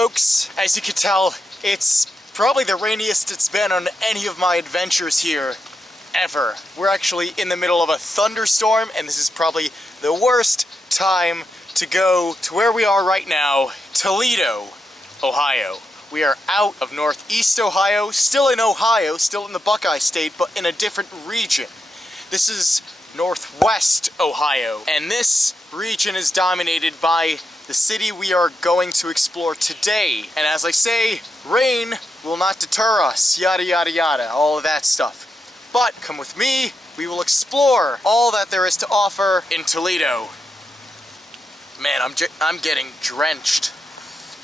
folks, as you can tell, it's probably the rainiest it's been on any of my adventures here ever. We're actually in the middle of a thunderstorm, and this is probably the worst time to go to where we are right now, Toledo, Ohio. We are out of Northeast Ohio, still in Ohio, still in the Buckeye State, but in a different region. This is Northwest Ohio, and this region is dominated by the city we are going to explore today. And as I say, rain will not deter us, yada yada yada, all of that stuff. But come with me, we will explore all that there is to offer in Toledo. Man, I'm getting drenched.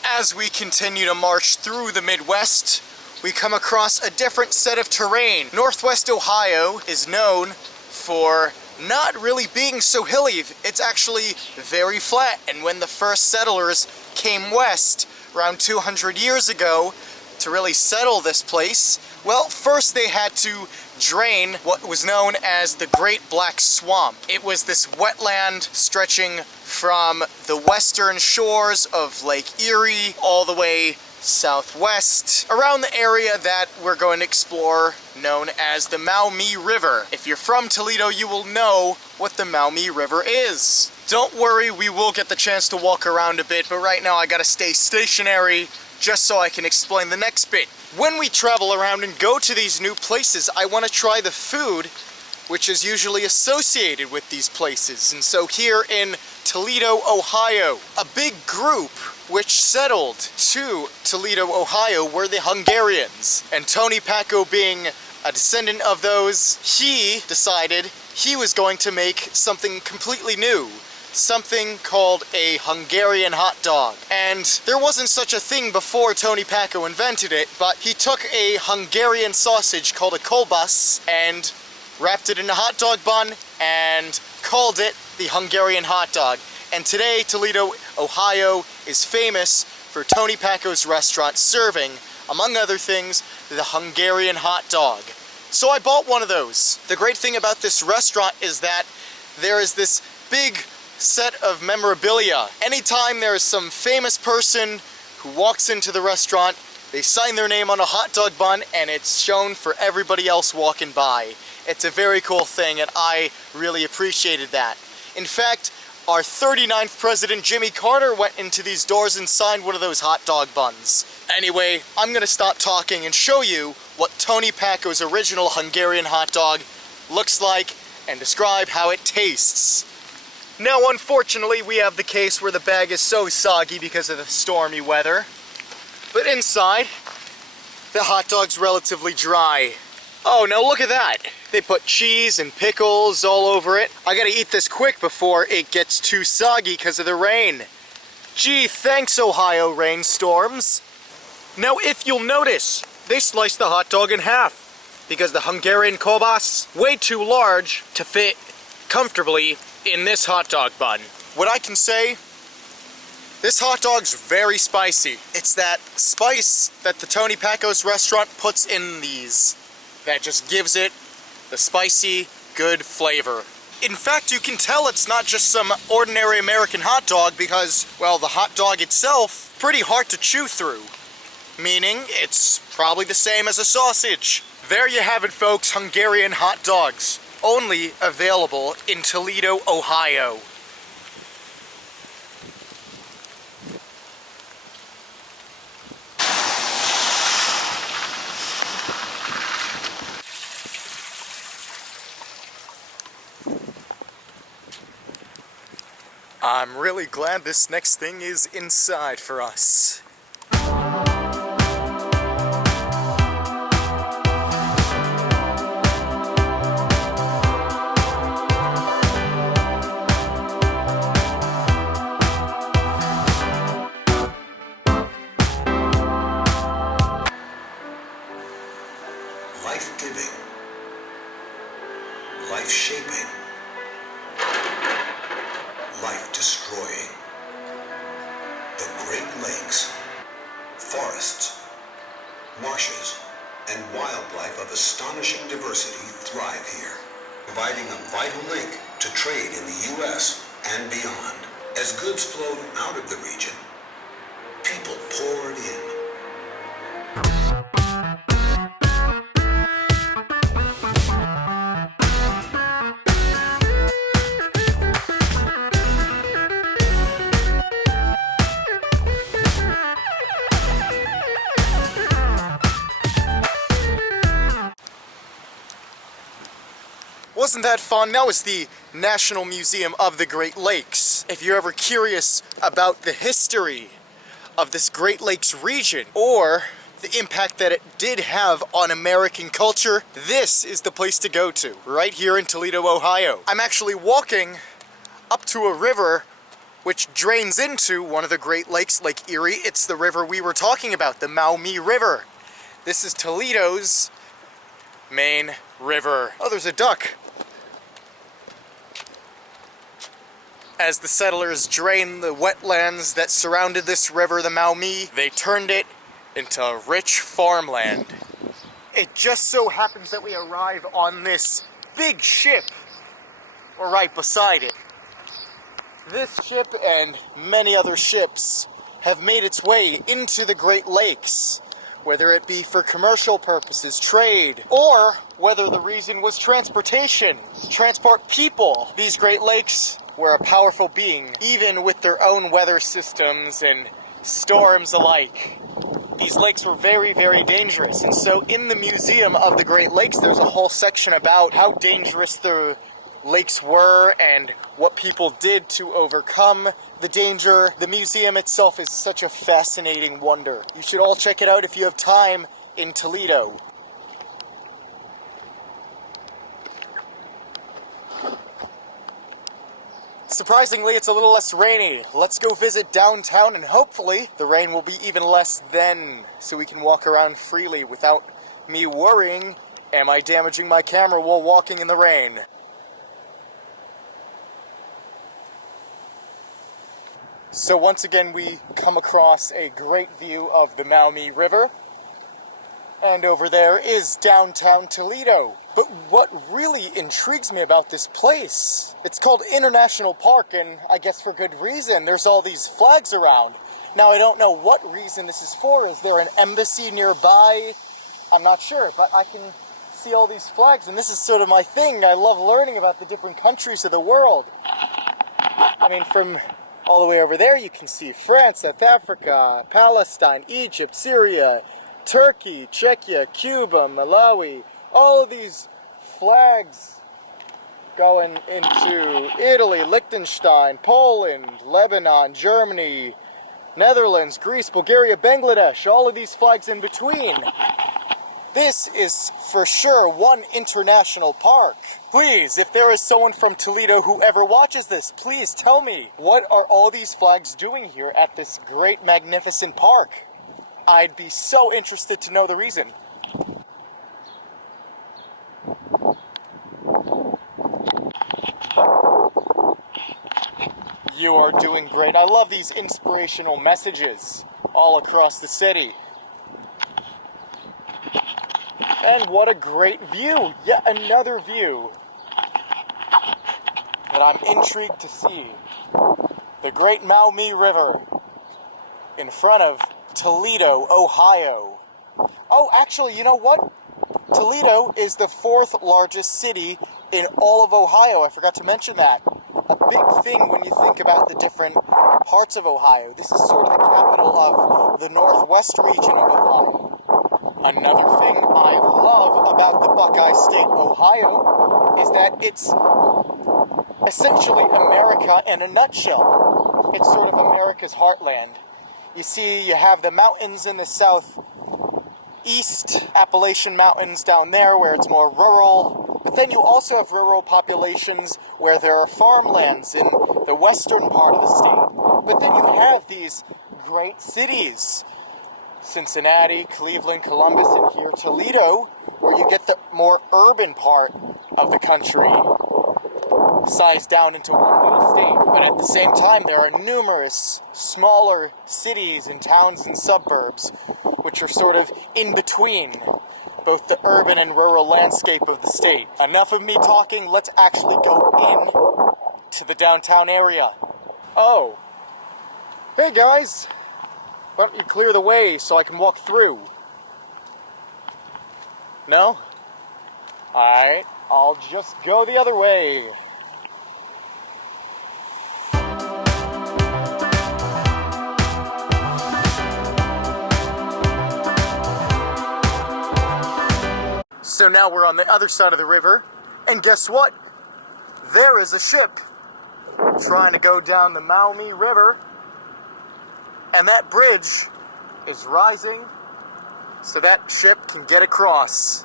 As we continue to march through the Midwest, we come across a different set of terrain. Northwest Ohio is known for not really being so hilly. It's actually very flat, and when the first settlers came west around 200 years ago to really settle this place, well, first they had to drain what was known as the Great Black Swamp. It was this wetland stretching from the western shores of Lake Erie all the way southwest, around the area that we're going to explore, known as the Maumee River. If you're from Toledo, you will know what the Maumee River is. Don't worry, we will get the chance to walk around a bit, but right now I gotta stay stationary just so I can explain the next bit. When we travel around and go to these new places, I want to try the food which is usually associated with these places. And so here in Toledo, Ohio, a big group which settled to Toledo, Ohio were the Hungarians. And Tony Paco, being a descendant of those, he decided he was going to make something completely new. Something called a Hungarian hot dog. And there wasn't such a thing before Tony Paco invented it, but he took a Hungarian sausage called a kolbász and wrapped it in a hot dog bun and called it the Hungarian hot dog. And today, Toledo, Ohio is famous for Tony Paco's restaurant serving, among other things, the Hungarian hot dog. So I bought one of those. The great thing about this restaurant is that there is this big set of memorabilia. Anytime there is some famous person who walks into the restaurant, they sign their name on a hot dog bun and it's shown for everybody else walking by. It's a very cool thing, and I really appreciated that. In fact, our 39th president, Jimmy Carter, went into these doors and signed one of those hot dog buns. Anyway, I'm gonna stop talking and show you what Tony Paco's original Hungarian hot dog looks like and describe how it tastes. Now, unfortunately, we have the case where the bag is so soggy because of the stormy weather. But inside, the hot dog's relatively dry. Oh, now look at that. They put cheese and pickles all over it. I gotta eat this quick before it gets too soggy because of the rain. Gee, thanks, Ohio rainstorms. Now, if you'll notice, they sliced the hot dog in half because the Hungarian kolbász way too large to fit comfortably in this hot dog bun. What I can say, this hot dog's very spicy. It's that spice that the Tony Paco's restaurant puts in these that just gives it the spicy, good flavor. In fact, you can tell it's not just some ordinary American hot dog because, well, the hot dog itself, pretty hard to chew through. Meaning, it's probably the same as a sausage. There you have it, folks, Hungarian hot dogs. Only available in Toledo, Ohio. I'm really glad this next thing is inside for us. Life-giving, life-shaping, life-destroying. The Great Lakes, forests, marshes, and wildlife of astonishing diversity thrive here, providing a vital link to trade in the U.S. and beyond. As goods flowed out of the region, people poured wasn't that fun? That was the National Museum of the Great Lakes. If you're ever curious about the history of this Great Lakes region, or the impact that it did have on American culture, this is the place to go to, right here in Toledo, Ohio. I'm actually walking up to a river which drains into one of the Great Lakes, Lake Erie. It's the river we were talking about, the Maumee River. This is Toledo's main river. Oh, there's a duck. As the settlers drained the wetlands that surrounded this river, the Maumee, they turned it into rich farmland. It just so happens that we arrive on this big ship, or right beside it. This ship and many other ships have made its way into the Great Lakes, whether it be for commercial purposes, trade, or whether the reason was transportation, transport people. These Great Lakes were a powerful being, even with their own weather systems and storms alike. These lakes were very, very dangerous, and so in the Museum of the Great Lakes, there's a whole section about how dangerous the lakes were and what people did to overcome the danger. The museum itself is such a fascinating wonder. You should all check it out if you have time in Toledo. Surprisingly, it's a little less rainy. Let's go visit downtown and hopefully the rain will be even less then, so we can walk around freely without me worrying, am I damaging my camera while walking in the rain? So once again, we come across a great view of the Maumee River, and over there is downtown Toledo. But what really intrigues me about this place, it's called International Park, and I guess for good reason. There's all these flags around. Now, I don't know what reason this is for. Is there an embassy nearby? I'm not sure, but I can see all these flags, and this is sort of my thing. I love learning about the different countries of the world. I mean, from all the way over there, you can see France, South Africa, Palestine, Egypt, Syria, Turkey, Czechia, Cuba, Malawi. All of these flags going into Italy, Liechtenstein, Poland, Lebanon, Germany, Netherlands, Greece, Bulgaria, Bangladesh, all of these flags in between. This is for sure one international park. Please, if there is someone from Toledo who ever watches this, please tell me, what are all these flags doing here at this great, magnificent park? I'd be so interested to know the reason. You are doing great. I love these inspirational messages all across the city. And what a great view! Yet another view that I'm intrigued to see. The great Maumee River in front of Toledo, Ohio. Oh, actually, you know what? Toledo is the 4th largest city in all of Ohio. I forgot to mention that. A big thing when you think about the different parts of Ohio. This is sort of the capital of the northwest region of Ohio. Another thing I love about the Buckeye State, Ohio, is that it's essentially America in a nutshell. It's sort of America's heartland. You see, you have the mountains in the southeast, Appalachian Mountains down there where it's more rural. But then you also have rural populations where there are farmlands in the western part of the state. But then you have these great cities. Cincinnati, Cleveland, Columbus, and here Toledo, where you get the more urban part of the country, sized down into one little state. But at the same time, there are numerous smaller cities and towns and suburbs, which are sort of in between both the urban and rural landscape of the state. Enough of me talking, let's actually go in to the downtown area. Oh, hey guys. Why don't you clear the way so I can walk through? No? Alright, I'll just go the other way. So now we're on the other side of the river, and guess what? there is a ship trying to go down the Maumee River, and that bridge is rising so that ship can get across.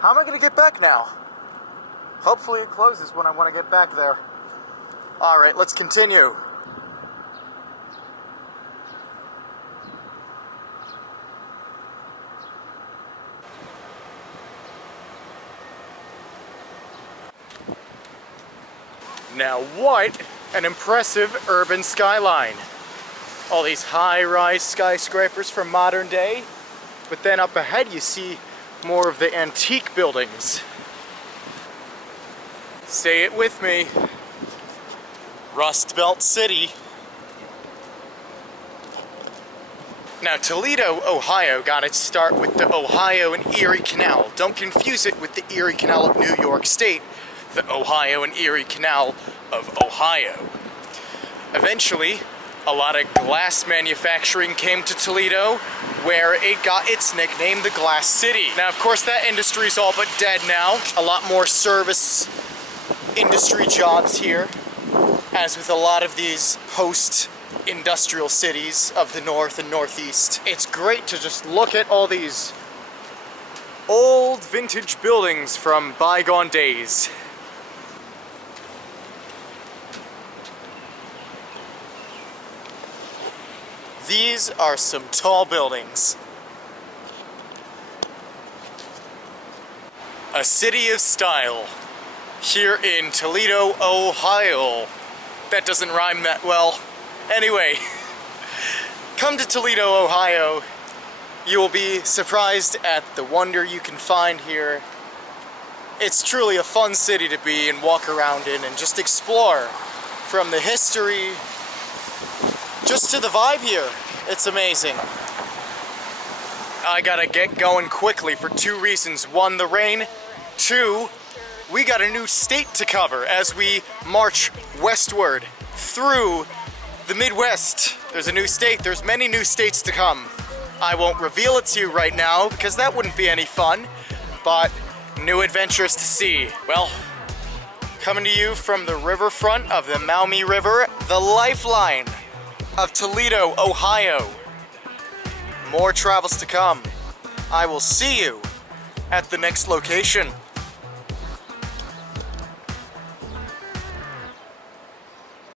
How am I going to get back now? Hopefully it closes when I want to get back there. Alright, let's continue. Now what an impressive urban skyline. All these high-rise skyscrapers from modern day, but then up ahead you see more of the antique buildings. Say it with me. Rust Belt City. Now Toledo, Ohio got its start with the Ohio and Erie Canal. Don't confuse it with the Erie Canal of New York State, the Ohio and Erie Canal of Ohio. Eventually, a lot of glass manufacturing came to Toledo, where it got its nickname, the Glass City. Now, of course, that industry's all but dead now. A lot more service industry jobs here, as with a lot of these post-industrial cities of the north and northeast. It's great to just look at all these old vintage buildings from bygone days. These are some tall buildings. A city of style here in Toledo, Ohio. That doesn't rhyme that well. Anyway, come to Toledo, Ohio. You will be surprised at the wonder you can find here. It's truly a fun city to be and walk around in and just explore. From the history just to the vibe here. It's amazing. I gotta get going quickly for two reasons. One, the rain. Two, we got a new state to cover as we march westward through the Midwest. There's a new state. There's many new states to come. I won't reveal it to you right now because that wouldn't be any fun, but new adventures to see. Well, coming to you from the riverfront of the Maumee River, the lifeline of Toledo, Ohio. More travels to come. I will see you at the next location.